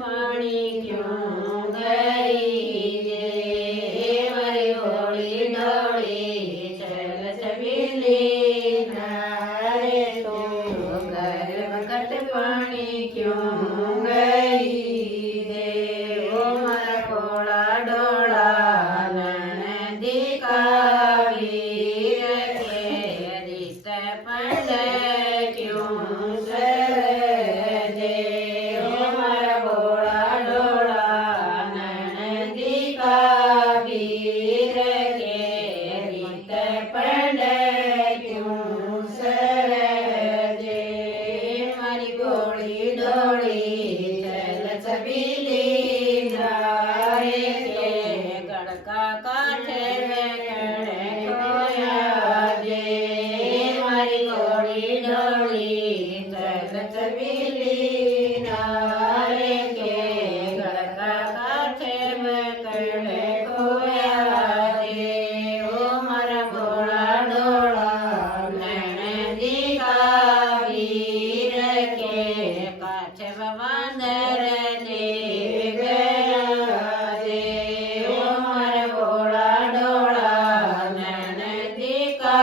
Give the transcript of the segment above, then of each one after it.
पानी क्यों गई रे मारी होली डोली चल छबीली नारे तो घर वक्त पानी क्यों गई रे ओ मारा कोड़ा डोला नदी का वीर के रिश्ते पंड क्यों सर दे ओ मारा कोड़ा डोला नदी का वीर के रिश्ते पंड क्यों सर दे मारी गोली डोली चल छबीली नारे के गड़का काठे में कड़े खोया जे मारी गोली डोली चल छबीली नारे के गड़का काठे में कड़े खोया जे ओ मारा घोड़ा डोला नदी का वीर के काठे बंदर ले गया जे ओ मारा घोड़ा डोला नदी का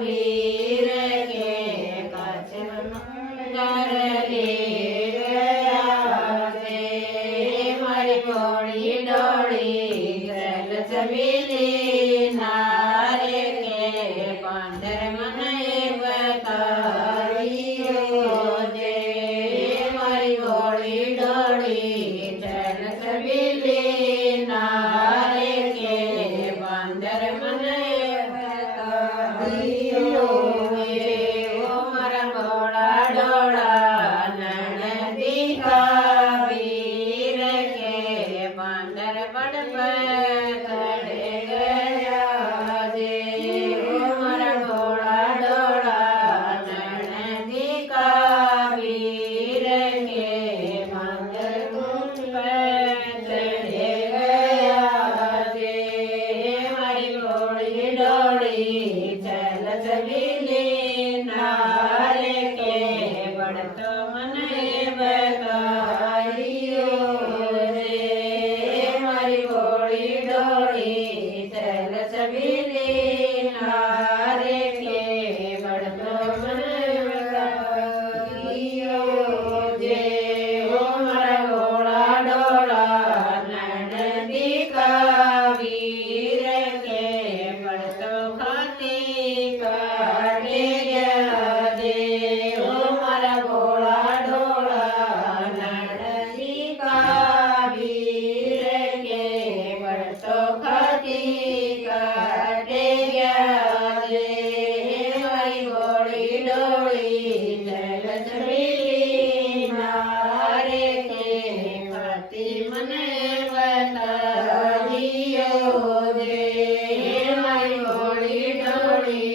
वीर के काठे बंदर ले गया जे मारी घोड़ी डोली चल छबीली नारे के बंदर मने बताइयो जे मारी घोड़ी डोली चल छबीली नारे के बंदर मने बताइयो जे ओ मारा घोड़ा डोला नदी का वीर के बंदर बड़ पकड़े गया जे ओ मारा घोड़ा डोला नदी का वीर के बंदर कुछ पकड़े गया जे मारी घोड़ी डोली चल छबीली नारे के बड़ तो मने बताइयो रे मारी घोड़ी डोली चल छबीली नारे के बड़ तो मने बताइयो जे ओ मारा घोड़ा डोला नदी का वीर के बड़ तो खाती काटे गया जे ओ मारा घोड़ा डोला नदी का वीर के बड़ तो खाती काटे गया जे मारी घोड़ी डोली चल छबीली नारे के खाती मने बताइयो जे मारी घोड़ी डोली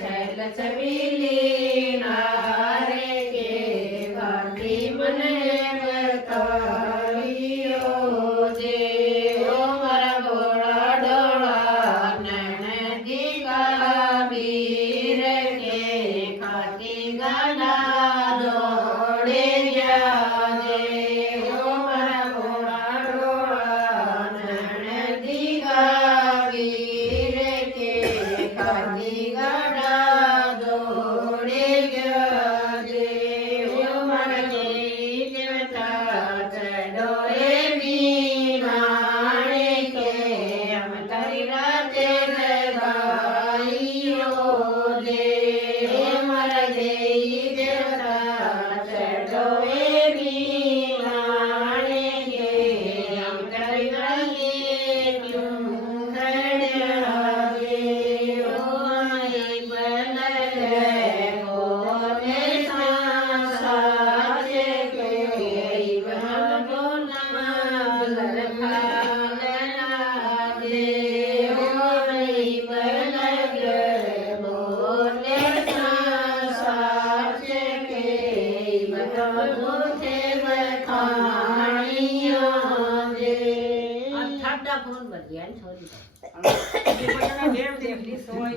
चल छबीली नारे के खाती मने बताइयो जे ओ मारा घोड़ा डोला नदी का वीर के खाती गाना दौड़े गया जे ओ मारा घोड़ा डोला नदी का वीर के खाती गाना दौड़े બધાના દેવ દેવ લીધો હોય